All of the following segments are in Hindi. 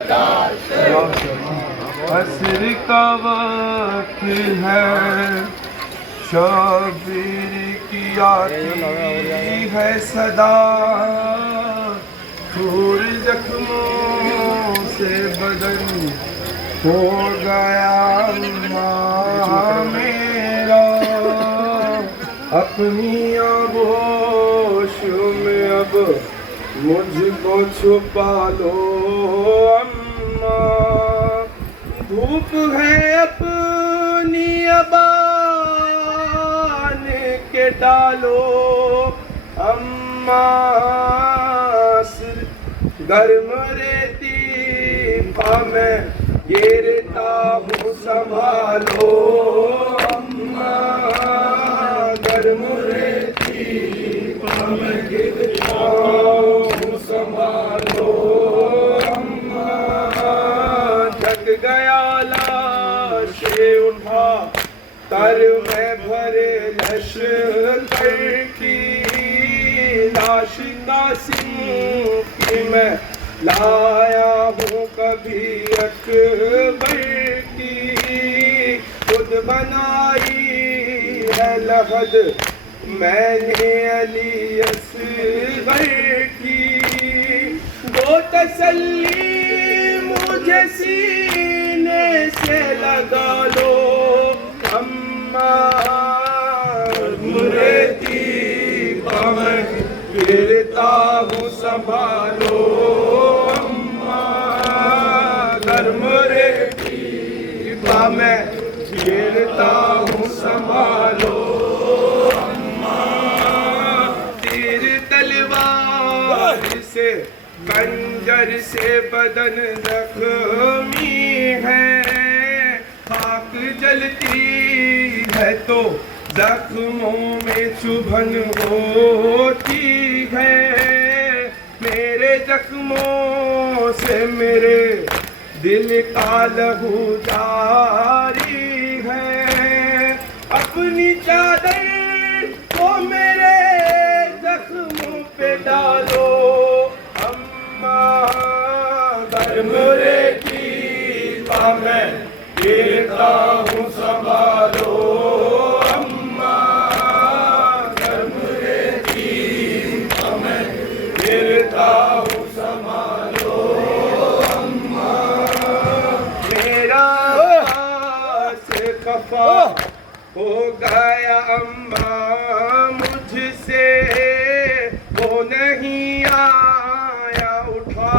असर का वक्त है, शबीर की आती है सदा, दूर जख्मों से बदन हो गया मेरा, अपनी आगोश में अब मुझको छुपा लो अम्मा, धूप है अपनी अबान के डालो अम्मा, गर्म रेती में गिरता हूँ संभालो अम्मा, गर्म रेती में गिरता हूँ संभालो अम्मा, जग गया लाशे उठा तर में भरे लश्कर की, लाश कासिम की मैं लाया हूँ कभी अकबर की, खुद बनाई है लहद मैंने अली असगर की, दो तसल्ली मुझे सीने से लगा लो अम्मा, मुरेती मैं गिरता हूँ संभालो अम्मा, गर्म रेती मैं गिरता हूँ संभालो अम्मा, तीर तलवार से खंजर से बदन जख्मी है, खाक जलती है तो जख्मों में चुभन होती है, मेरे जख्मों से मेरे दिल का लहू जारी है, अपनी चादर को मेरे जख्मों पे डालो अम्मा, गर्म रेती मैं गिरता हूँ संभालो अम्मा, गर्म रेती मैं गिरता हूँ संभालो अम्मा, मेरा से खफा हो गया अम्मा मुझसे, वो नहीं आया उठा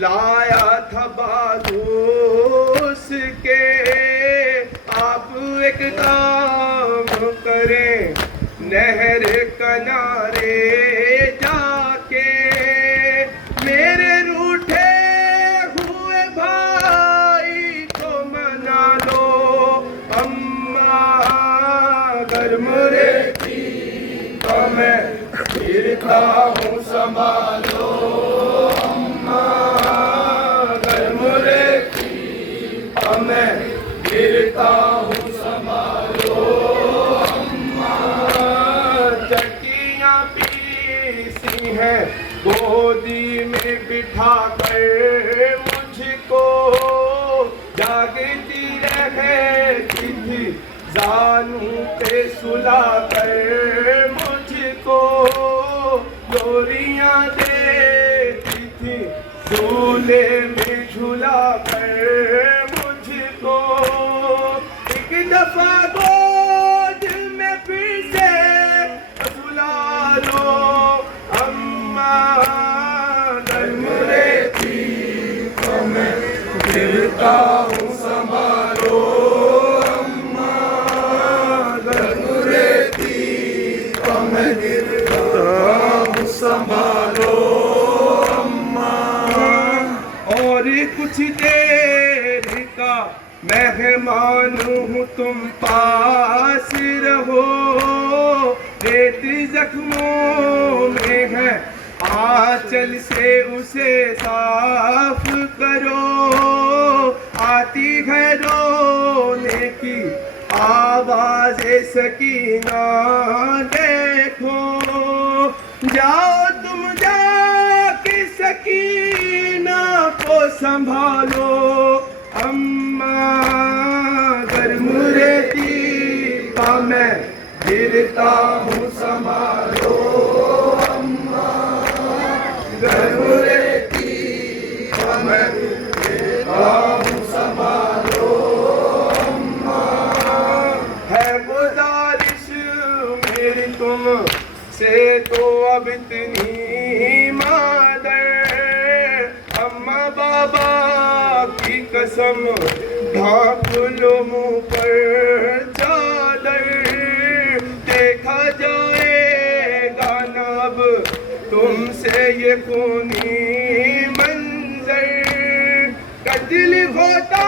लाया था बालूस के, आप एक काम करें नहर किनारे जाके, मेरे रूठे हुए भाई को मना लो अम्मा, गर्म रेती मैं गिरता हूँ संभालो अम्मा, गर्म रेती मैं गिरता हूँ संभालो अम्मा, चक्कियाँ पीसी हैं गोदी में बिठा कर मुझको, जागती रहती थी जानू पे सुला कर मुझको, लोरियां देती थी झूले में झूला कर मुझको, एक दफा गोद में फिर से सुला लो अम्मा, गर्म रेती मैं गिरता हूँ संभालो अम्मा, गर्म रेती मैं गिरता हूँ संभालो अम्मा, और कुछ देर का मेहमान हूँ तुम पास रहो, रेत जख्मों में है आंचल से उसे साफ करो, आती है रोने की आवाज़ सकीना देखो, जाओ तुम जाके सकीना को संभालो अम्मा, गर्म रहती पा मैं गिरता हूँ संभालो अम्मा, गर्म रहती पा मैं गिरता हूँ संभालो अम्मा। है गुजारिश मेरी तुम से तो अब इतनी मादर, अम्मा बाबा की कसम ढांप लो मुँह पर चादर, देखा जाएगा न अब तुमसे ये खूनी मंजर, कत्ल होता